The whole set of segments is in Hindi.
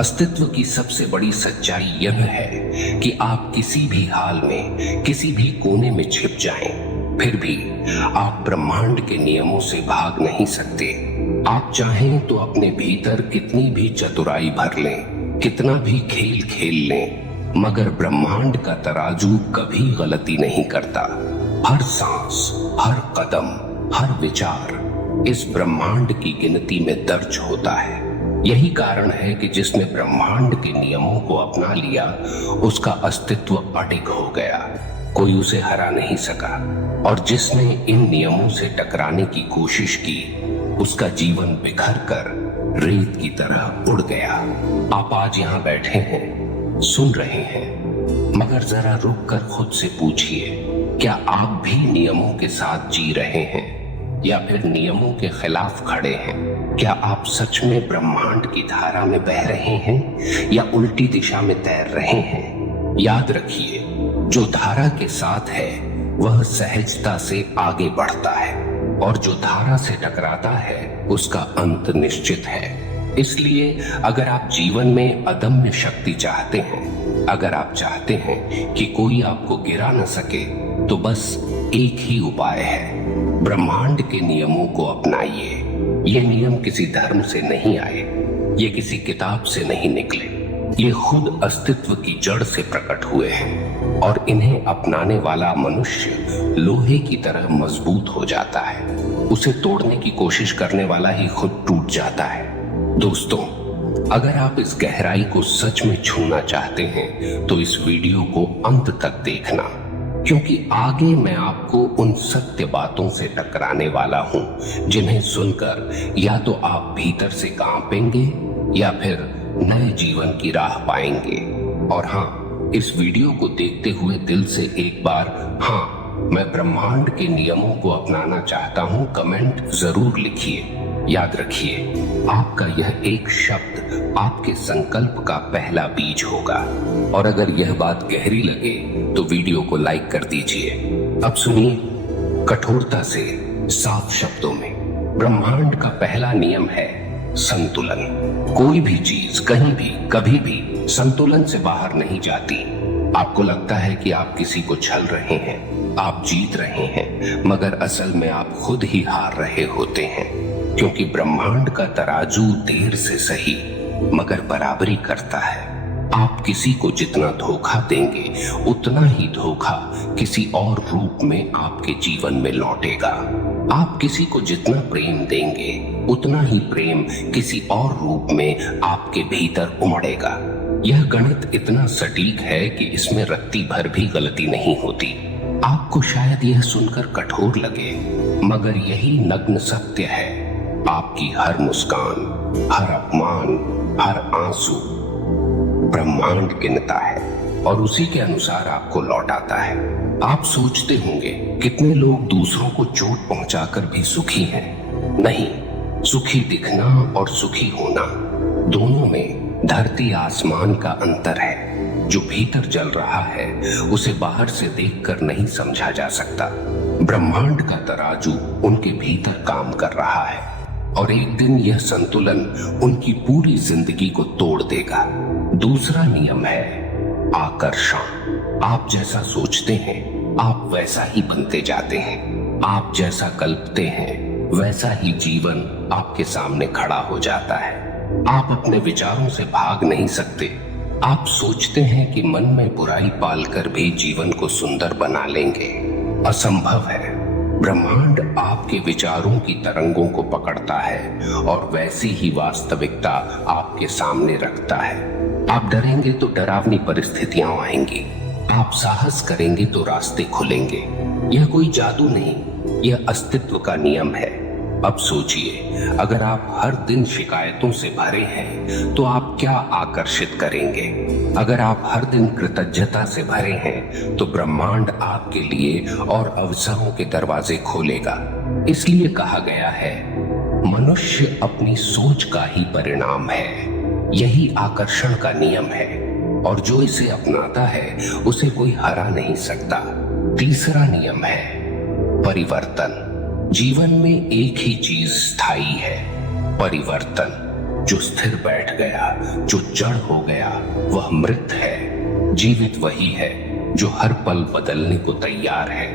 अस्तित्व की सबसे बड़ी सच्चाई यह है कि आप किसी भी हाल में, किसी भी कोने में छिप जाएं, फिर भी आप ब्रह्मांड के नियमों से भाग नहीं सकते। आप चाहें तो अपने भीतर कितनी भी चतुराई भर लें, कितना भी खेल खेल लें, मगर ब्रह्मांड का तराजू कभी गलती नहीं करता। हर सांस, हर कदम, हर विचार इस ब्रह्मांड की गिनती में दर्ज होता है। यही कारण है कि जिसने ब्रह्मांड के नियमों को अपना लिया, उसका अस्तित्व अडिग हो गया, कोई उसे हरा नहीं सका। और जिसने इन नियमों से टकराने की कोशिश की, उसका जीवन बिखर कर रेत की तरह उड़ गया। आप आज यहाँ बैठे हैं, सुन रहे हैं, मगर जरा रुक कर खुद से पूछिए, क्या आप भी नियमों के साथ जी रहे हैं या फिर नियमों के खिलाफ खड़े हैं? क्या आप सच में ब्रह्मांड की धारा में बह रहे हैं या उल्टी दिशा में तैर रहे हैं? याद रखिए, जो धारा के साथ है वह सहजता से आगे बढ़ता है, और जो धारा से टकराता है उसका अंत निश्चित है। इसलिए अगर आप जीवन में अदम्य शक्ति चाहते हैं, अगर आप चाहते हैं कि कोई आपको गिरा न सके, तो बस एक ही उपाय है, ब्रह्मांड के नियमों को अपनाइए। ये नियम किसी धर्म से नहीं आए, ये किसी किताब से नहीं निकले, ये खुद अस्तित्व की जड़ से प्रकट हुए हैं, और इन्हें अपनाने वाला मनुष्य लोहे की तरह मजबूत हो जाता है। उसे तोड़ने की कोशिश करने वाला ही खुद टूट जाता है। दोस्तों, अगर आप इस गहराई को सच में छूना चाहते हैं तो इस वीडियो को अंत तक देखना, क्योंकि आगे मैं आपको उन सत्य बातों से टकराने वाला हूं जिन्हें सुनकर या तो आप भीतर से कांपेंगे या फिर नए जीवन की राह पाएंगे। और हाँ, इस वीडियो को देखते हुए दिल से एक बार हाँ, मैं ब्रह्मांड के नियमों को अपनाना चाहता हूं कमेंट जरूर लिखिए। याद रखिए, आपका यह एक शब्द आपके संकल्प का पहला बीज होगा। और अगर यह बात गहरी लगे तो वीडियो को लाइक कर दीजिए। अब सुनिए, कठोरता से, साफ शब्दों में, ब्रह्मांड का पहला नियम है संतुलन। कोई भी चीज कहीं भी कभी भी संतुलन से बाहर नहीं जाती। आपको लगता है कि आप किसी को छल रहे हैं, आप जीत रहे हैं, मगर असल में आप खुद ही हार रहे होते हैं, क्योंकि ब्रह्मांड का तराजू देर से सही मगर बराबरी करता है। आप किसी को जितना धोखा देंगे, उतना ही धोखा किसी और रूप में आपके जीवन में लौटेगा। आप किसी को जितना प्रेम देंगे, उतना ही प्रेम किसी और रूप में आपके भीतर उमड़ेगा। यह गणित इतना सटीक है कि इसमें रत्ती भर भी गलती नहीं होती। आपको शायद यह सुनकर कठोर लगे, मगर यही नग्न सत्य है। आपकी हर मुस्कान, हर अपमान, हर आंसू ब्रह्मांड गिनता है और उसी के अनुसार आपको लौटाता है। आप सोचते होंगे, कितने लोग दूसरों को चोट पहुंचाकर भी सुखी हैं। नहीं, सुखी दिखना और सुखी होना, दोनों में धरती आसमान का अंतर है। जो भीतर जल रहा है उसे बाहर से देखकर नहीं समझा जा सकता। ब्रह्मांड का तराजू उनके भीतर काम कर रहा है, और एक दिन यह संतुलन उनकी पूरी जिंदगी को तोड़ देगा। दूसरा नियम है आकर्षण। आप जैसा सोचते हैं, आप वैसा ही बनते जाते हैं। आप जैसा कल्पते हैं, वैसा ही जीवन आपके सामने खड़ा हो जाता है। आप अपने विचारों से भाग नहीं सकते। आप सोचते हैं कि मन में बुराई पालकर भी जीवन को सुंदर बना लेंगे। असंभव है। ब्रह्मांड आपके विचारों की तरंगों को पकड़ता है और वैसी ही वास्तविकता आपके सामने रखता है। आप डरेंगे तो डरावनी परिस्थितियां आएंगी, आप साहस करेंगे तो रास्ते खुलेंगे। यह कोई जादू नहीं, यह अस्तित्व का नियम है। अब सोचिए, अगर आप हर दिन शिकायतों से भरे हैं तो आप क्या आकर्षित करेंगे? अगर आप हर दिन कृतज्ञता से भरे हैं तो ब्रह्मांड आपके लिए और अवसरों के दरवाजे खोलेगा। इसलिए कहा गया है, मनुष्य अपनी सोच का ही परिणाम है। यही आकर्षण का नियम है, और जो इसे अपनाता है उसे कोई हरा नहीं सकता। तीसरा नियम है परिवर्तन। जीवन में एक ही चीज स्थायी है, परिवर्तन। जो स्थिर बैठ गया, जो जड़ हो गया, वह मृत है। जीवित वही है जो हर पल बदलने को तैयार है।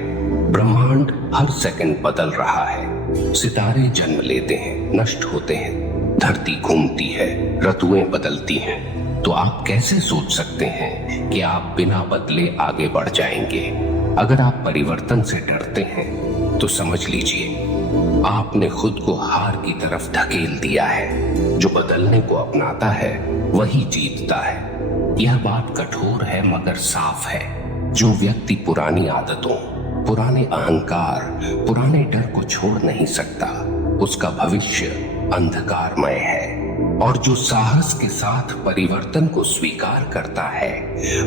ब्रह्मांड हर सेकंड बदल रहा है। सितारे जन्म लेते हैं, नष्ट होते हैं, धरती घूमती है, ऋतुएं बदलती हैं। तो आप कैसे सोच सकते हैं कि आप बिना बदले आगे बढ़ जाएंगे? अगर आप परिवर्तन से डरते हैं तो समझ लीजिए आपने खुद को हार की तरफ धकेल दिया है। जो बदलने को अपनाता है वही जीतता है। यह बात कठोर है मगर साफ है। जो व्यक्ति पुरानी आदतों, पुराने अहंकार, पुराने डर को छोड़ नहीं सकता, उसका भविष्य अंधकारमय है। और जो साहस के साथ परिवर्तन को स्वीकार करता है,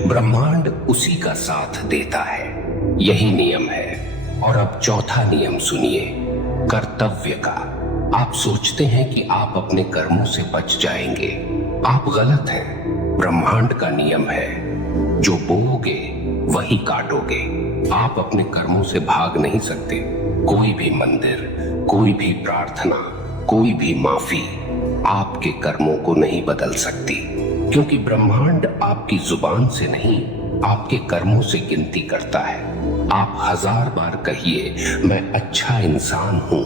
ब्रह्मांड उसी का साथ देता है। यही नियम है। और अब चौथा नियम सुनिए, कर्तव्य का। आप सोचते हैं कि आप अपने कर्मों से बच जाएंगे। आप गलत हैं। ब्रह्मांड का नियम है, जो बोओगे वही काटोगे। आप अपने कर्मों से भाग नहीं सकते। कोई भी मंदिर, कोई भी प्रार्थना, कोई भी माफी आपके कर्मों को नहीं बदल सकती, क्योंकि ब्रह्मांड आपकी जुबान से नहीं, आपके कर्मों से गिनती करता है। आप 1000 बार कहिए मैं अच्छा इंसान हूं,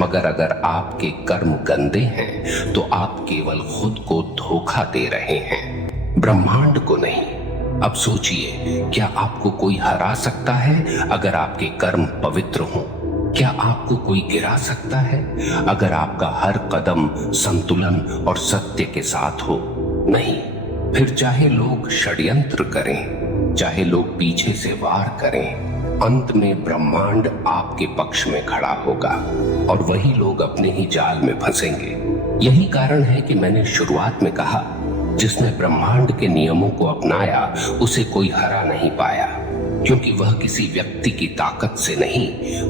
मगर अगर आपके कर्म गंदे हैं तो आप केवल खुद को धोखा दे रहे हैं, ब्रह्मांड को नहीं। अब सोचिए, क्या आपको कोई हरा सकता है अगर आपके कर्म पवित्र हों? क्या आपको कोई गिरा सकता है अगर आपका हर कदम संतुलन और सत्य के साथ हो? नहीं। फिर चाहे लोग षड्यंत्र करें, चाहे लोग पीछे से वार करें, अंत में ब्रह्मांड आपके पक्ष में खड़ा होगा और वही लोग अपने ही जाल में फंसेंगे। यही कारण है कि मैंने शुरुआत में कहा, जिसने ब्रह्मांड के नियमों को अपनाया उसे कोई हरा नहीं पाया, क्योंकि वह किसी व्यक्ति की ताकत से नहीं,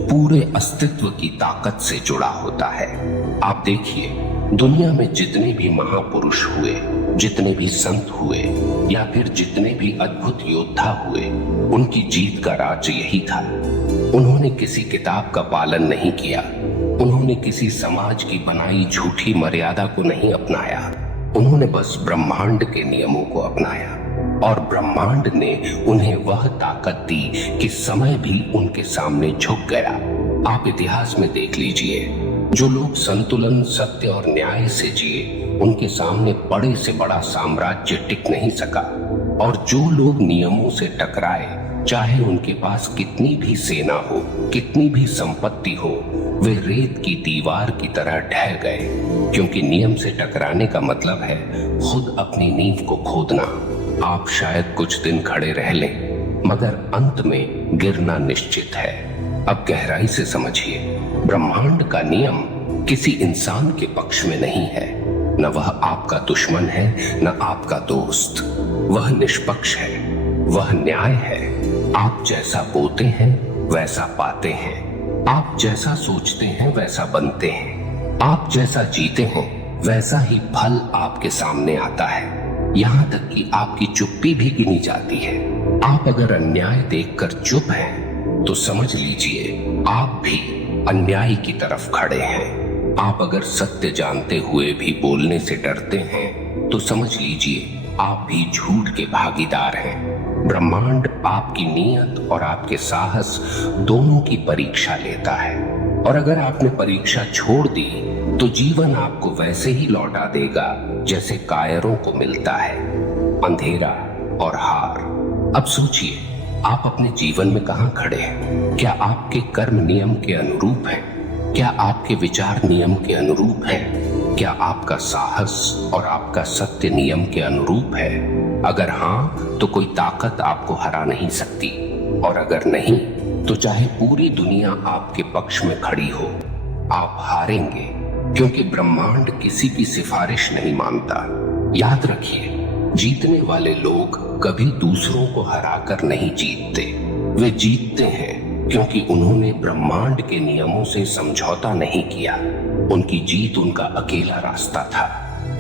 पूरे अस्तित्व की ताकत से जुड़ा होता है। आप देखिए, दुनिया में जितने भी महापुरुष हुए, जितने भी संत हुए, या फिर जितने भी अद्भुत योद्धा हुए, उनकी जीत का राज यही था। उन्होंने किसी किताब का पालन नहीं किया, उन्होंने किसी समाज की बनाई झूठी मर्यादा को नहीं अपनाया, उन्होंने बस ब्रह्मांड के नियमों को अपनाया। और ब्रह्मांड ने उन्हें वह ताकत दी कि समय भी उनके सामने झुक गया। आप इतिहास में देख लीजिए, जो लोग संतुलन, सत्य और न्याय से जिए, उनके सामने बड़े से बड़ा साम्राज्य टिक नहीं सका। और जो लोग नियमों से टकराए, चाहे उनके पास कितनी भी सेना हो, कितनी भी संपत्ति हो, वे रेत की दीवार की तरह ढह गए, क्योंकि नियम से टकराने का मतलब है खुद अपनी नींव को खोदना। आप शायद कुछ दिन खड़े रह लें, मगर अंत में गिरना निश्चित है। अब गहराई से समझिए, ब्रह्मांड का नियम किसी इंसान के पक्ष में नहीं है। न वह आपका दुश्मन है, न आपका दोस्त। वह निष्पक्ष है, वह न्याय है। आप जैसा बोते हैं वैसा पाते हैं, आप जैसा सोचते हैं वैसा बनते हैं, आप जैसा जीते हैं वैसा ही फल आपके सामने आता है। यहाँ तक कि आपकी चुप्पी भी गिनी जाती है। आप अगर अन्याय देखकर चुप हैं, तो समझ लीजिए आप भी अन्याय की तरफ खड़े हैं। आप अगर सत्य जानते हुए भी बोलने से डरते हैं, तो समझ लीजिए आप भी झूठ के भागीदार हैं। ब्रह्मांड आपकी नीयत और आपके साहस दोनों की परीक्षा लेता है, और अगर आपने परीक्षा छोड़ दी तो जीवन आपको वैसे ही लौटा देगा जैसे कायरों को मिलता है, अंधेरा और हार। अब सोचिए, आप अपने जीवन में कहां खड़े हैं? क्या आपके कर्म नियम के अनुरूप हैं? क्या आपके विचार नियम के अनुरूप हैं? क्या आपका साहस और आपका सत्य नियम के अनुरूप है? अगर हाँ, तो कोई ताकत आपको हरा नहीं सकती, और अगर नहीं, तो चाहे पूरी दुनिया आपके पक्ष में खड़ी हो, आप हारेंगे, क्योंकि ब्रह्मांड किसी की सिफारिश नहीं मानता। याद रखिए, जीतने वाले लोग कभी दूसरों को हराकर नहीं जीतते। वे जीतते हैं क्योंकि उन्होंने ब्रह्मांड के नियमों से समझौता नहीं किया। उनकी जीत उनका अकेला रास्ता था,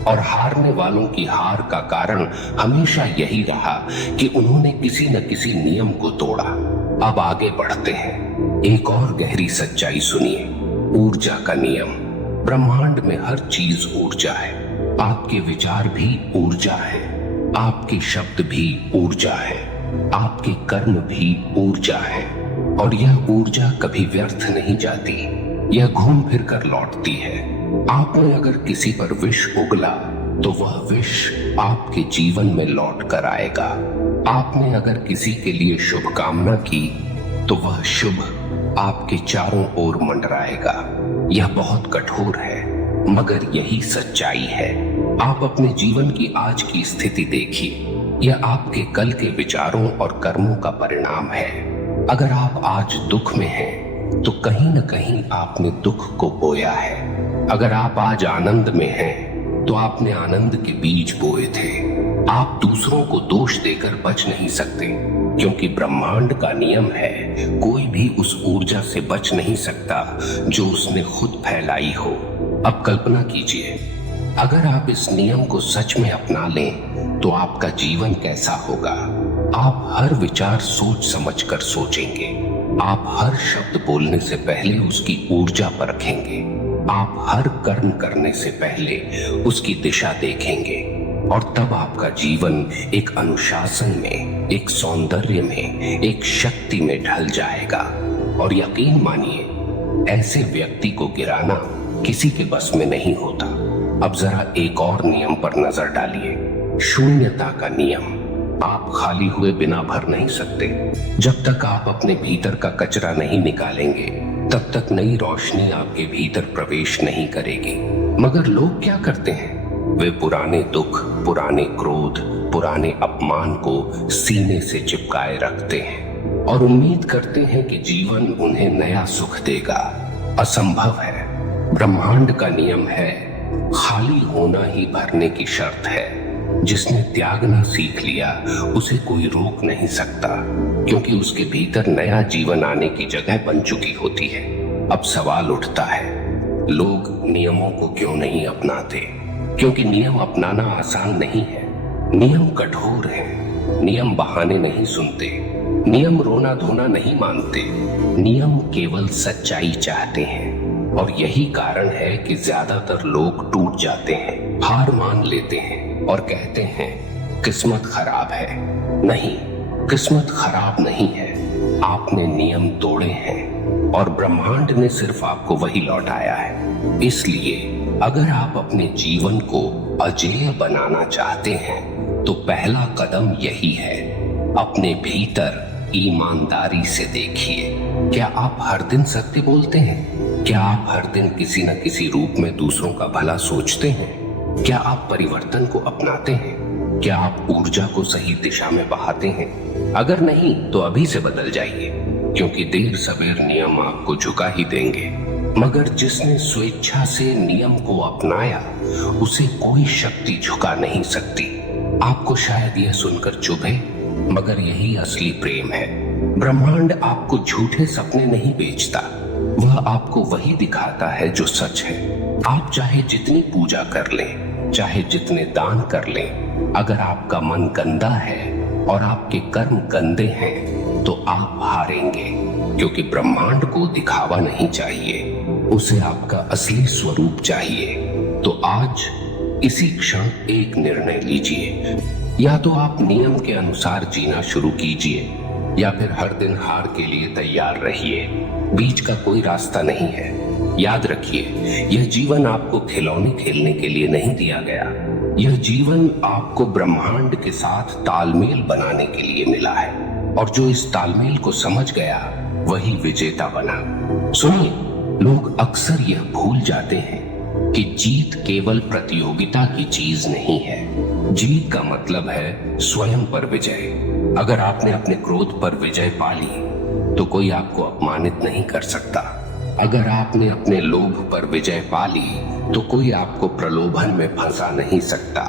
और हारने वालों की हार का कारण हमेशा यही रहा कि उन्होंने किसी न किसी नियम को तोड़ा। अब आगे बढ़ते हैं। एक और गहरी सच्चाई सुनिए, ऊर्जा का नियम। ब्रह्मांड में हर चीज ऊर्जा है। आपके विचार भी ऊर्जा है, आपके शब्द भी ऊर्जा है, आपके कर्म भी ऊर्जा है। और यह ऊर्जा कभी व्यर्थ नहीं जाती, यह घूम फिर कर लौटती है। आपने अगर किसी पर विष उगला तो वह विष आपके जीवन में लौट कर आएगा। आपने अगर किसी के लिए शुभकामना की तो वह शुभ आपके चारों ओर मंडराएगा। यह बहुत कठोर है, मगर यही सच्चाई है। आप अपने जीवन की आज की स्थिति देखिए, यह आपके कल के विचारों और कर्मों का परिणाम है। अगर आप आज दुख में हैं, तो कहीं न कहीं आपने दुख को बोया है। अगर आप आज आनंद में हैं, तो आपने आनंद के बीज बोए थे। आप दूसरों को दोष देकर बच नहीं सकते, क्योंकि ब्रह्मांड का नियम है, कोई भी उस ऊर्जा से बच नहीं सकता जो उसने खुद फैलाई हो। अब कल्पना कीजिए, अगर आप इस नियम को सच में अपना लें तो आपका जीवन कैसा होगा। आप हर विचार सोच समझकर सोचेंगे, आप हर शब्द बोलने से पहले उसकी ऊर्जा परखेंगे, आप हर कर्म करने से पहले उसकी दिशा देखेंगे, और तब आपका जीवन एक अनुशासन में, एक सौंदर्य में, एक शक्ति में ढल जाएगा। और यकीन मानिए, ऐसे व्यक्ति को गिराना किसी के बस में नहीं होता। अब जरा एक और नियम पर नजर डालिए, शून्यता का नियम। आप खाली हुए बिना भर नहीं सकते। जब तक आप अपने भीतर का कचरा नहीं निकालेंगे, तब तक नई रोशनी आपके भीतर प्रवेश नहीं करेगी। मगर लोग क्या करते हैं? वे पुराने दुख, पुराने क्रोध, पुराने अपमान को सीने से चिपकाए रखते हैं और उम्मीद करते हैं कि जीवन उन्हें नया सुख देगा। असंभव है। ब्रह्मांड का नियम है, खाली होना ही भरने की शर्त है। जिसने त्यागना सीख लिया उसे कोई रोक नहीं सकता, क्योंकि उसके भीतर नया जीवन आने की जगह बन चुकी होती है। अब सवाल उठता है, लोग नियमों को क्यों नहीं अपनाते? क्योंकि नियम अपनाना आसान नहीं है। नियम कठोर है। नियम बहाने नहीं सुनते, नियम रोना धोना नहीं मानते। नियम केवल सच्चाई चाहते हैं। और यही कारण है कि ज्यादातर लोग टूट जाते हैं, हार मान लेते हैं और कहते हैं किस्मत खराब है। नहीं, किस्मत खराब नहीं है, आपने नियम तोड़े हैं और ब्रह्मांड ने सिर्फ आपको वही लौटाया है। इसलिए अगर आप अपने जीवन को अजेय बनाना चाहते हैं तो पहला कदम यही है, अपने भीतर ईमानदारी से देखिए। क्या आप हर दिन सत्य बोलते हैं? क्या आप हर दिन किसी न किसी रूप में दूसरों का भला सोचते हैं? क्या आप परिवर्तन को अपनाते हैं? क्या आप ऊर्जा को सही दिशा में बहाते हैं? अगर नहीं तो अभी से बदल जाइए, क्योंकि देर सवेर नियम आपको झुका ही देंगे। मगर जिसने स्वेच्छा से नियम को अपनाया, उसे कोई शक्ति झुका नहीं सकती। आपको शायद यह सुनकर चुभे, मगर यही असली प्रेम है। ब्रह्मांड आपको झूठे सपने नहीं बेचता, वह आपको वही दिखाता है जो सच है। आप चाहे जितनी पूजा कर लें, चाहे जितने दान कर लें, अगर आपका मन गंदा है और आपके कर्म गंदे हैं तो आप हारेंगे, क्योंकि ब्रह्मांड को दिखावा नहीं चाहिए, उसे आपका असली स्वरूप चाहिए। तो आज इसी क्षण एक निर्णय लीजिए, या तो आप नियम के अनुसार जीना शुरू कीजिए, या फिर हर दिन हार के लिए तैयार रहिए। बीच का कोई रास्ता नहीं है। याद रखिए, यह जीवन आपको खिलौने खेलने के लिए नहीं दिया गया। यह जीवन आपको ब्रह्मांड के साथ तालमेल बनाने के लिए मिला है, और जो इस तालमेल को समझ गया वही विजेता बना। सुनिए, लोग अक्सर यह भूल जाते हैं कि जीत केवल प्रतियोगिता की चीज नहीं है। जीत का मतलब है स्वयं पर विजय। अगर आपने अपने क्रोध पर विजय पा ली तो कोई आपको अपमानित नहीं कर सकता। अगर आपने अपने लोभ पर विजय पा ली तो कोई आपको प्रलोभन में फंसा नहीं सकता।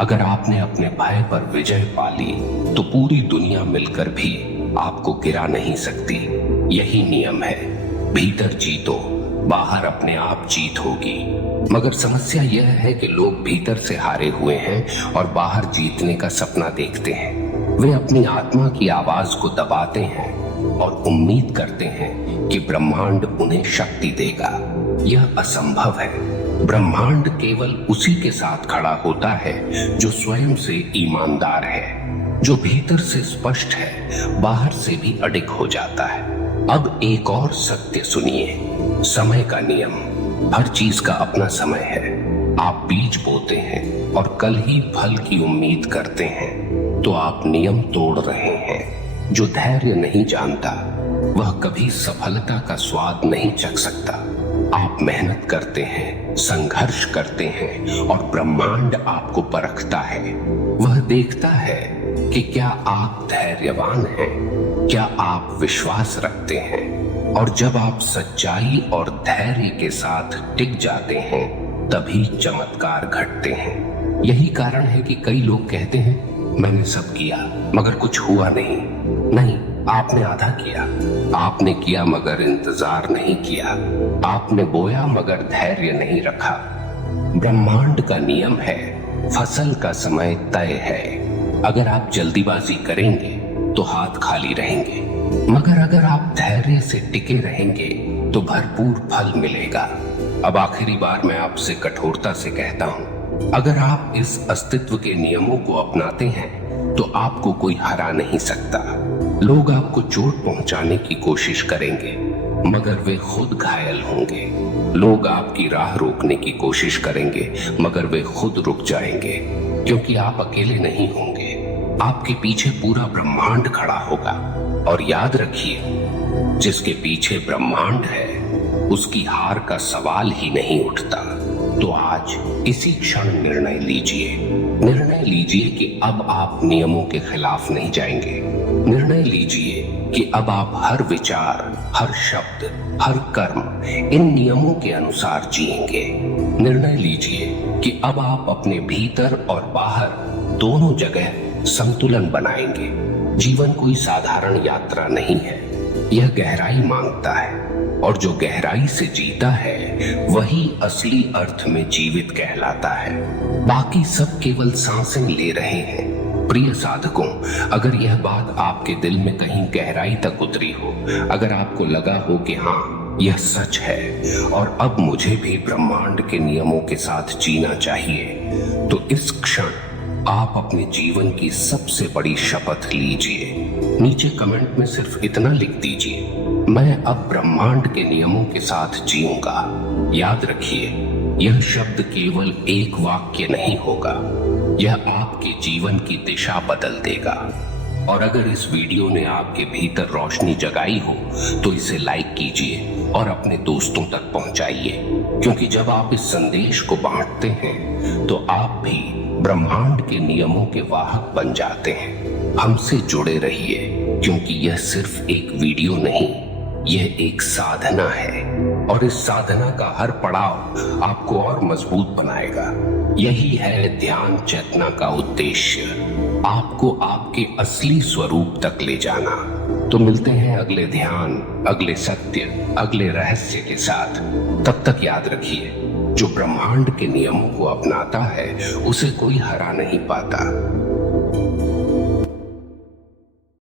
अगर आपने अपने भय पर विजय पा ली तो पूरी दुनिया मिलकर भी आपको गिरा नहीं सकती। यही नियम है, भीतर जीतो, बाहर अपने आप जीत होगी। मगर समस्या यह है कि लोग भीतर से हारे हुए हैं और बाहर जीतने का सपना देखते हैं। वे अपनी आत्मा की आवाज को दबाते हैं और उम्मीद करते हैं कि ब्रह्मांड उन्हें शक्ति देगा। यह असंभव है। ब्रह्मांड केवल उसी के साथ खड़ा होता है जो स्वयं से ईमानदार है, जो भीतर से स्पष्ट है, बाहर से भी अडिग हो जाता है। अब एक और सत्य सुनिए, समय का नियम। हर चीज का अपना समय है। आप बीज बोते हैं और कल ही फल की उम्मीद करते हैं तो आप नियम तोड़ रहे हैं। जो धैर्य नहीं जानता वह कभी सफलता का स्वाद नहीं चख सकता। आप मेहनत करते हैं, संघर्ष करते हैं और ब्रह्मांड आपको परखता है। वह देखता है कि क्या आप धैर्यवान हैं, क्या आप विश्वास रखते हैं। और जब आप सच्चाई और धैर्य के साथ टिक जाते हैं तभी चमत्कार घटते हैं। यही कारण है कि कई लोग कहते हैं मैंने सब किया मगर कुछ हुआ नहीं। आपने आधा किया। आपने किया मगर इंतजार नहीं किया। आपने बोया मगर धैर्य नहीं रखा। ब्रह्मांड का नियम है, फसल का समय तय है। अगर आप जल्दीबाजी करेंगे तो हाथ खाली रहेंगे, मगर अगर आप धैर्य से टिके रहेंगे तो भरपूर फल मिलेगा। अब आखिरी बार मैं आपसे कठोरता से कहता हूँ, अगर आप इस अस्तित्व के नियमों को अपनाते हैं तो आपको कोई हरा नहीं सकता। लोग आपको चोट पहुंचाने की कोशिश करेंगे मगर वे खुद घायल होंगे। लोग आपकी राह रोकने की कोशिश करेंगे मगर वे खुद रुक जाएंगे, क्योंकि आप अकेले नहीं होंगे। आपके पीछे पूरा ब्रह्मांड खड़ा होगा। और याद रखिए, जिसके पीछे ब्रह्मांड है उसकी हार का सवाल ही नहीं उठता। तो आज इसी क्षण निर्णय लीजिए कि अब आप नियमों के खिलाफ नहीं जाएंगे। निर्णय लीजिए कि अब आप हर विचार, हर शब्द, हर कर्म इन नियमों के अनुसार जिएंगे। निर्णय लीजिए कि अब आप अपने भीतर और बाहर दोनों जगह संतुलन बनाएंगे। जीवन कोई साधारण यात्रा नहीं है, यह गहराई मांगता है और जो गहराई से जीता है वही असली अर्थ में जीवित कहलाता है। बाकी सब केवल सांसें ले रहे हैं। प्रिय साधकों, अगर यह बात आपके दिल में कहीं गहराई तक उतरी हो, अगर आपको लगा हो कि हाँ यह सच है और अब मुझे भी ब्रह्मांड के नियमों के साथ जीना चाहिए, तो इस क्षण आप अपने जीवन की सबसे बड़ी शपथ लीजिए। नीचे कमेंट में सिर्फ इतना लिख दीजिए, मैं अब ब्रह्मांड के नियमों के साथ जीऊंगा। याद रखिए, यह शब्द केवल एक वाक्य नहीं होगा, यह आपके जीवन की दिशा बदल देगा। और अगर इस वीडियो ने आपके भीतर रोशनी जगाई हो तो इसे लाइक कीजिए और अपने दोस्तों तक पहुंचाइए, क्योंकि जब आप इस संदेश को बांटते हैं तो आप भी ब्रह्मांड के नियमों के वाहक बन जाते हैं। हमसे जुड़े रहिए, क्योंकि यह सिर्फ एक वीडियो नहीं, यह एक साधना है और इस साधना का हर पड़ाव आपको और मजबूत बनाएगा। यही है ध्यान चेतना का उद्देश्य, आपको आपके असली स्वरूप तक ले जाना। तो मिलते हैं अगले ध्यान, अगले सत्य, अगले रहस्य के साथ। तब तक याद रखिए, जो ब्रह्मांड के नियमों को अपनाता है उसे कोई हरा नहीं पाता।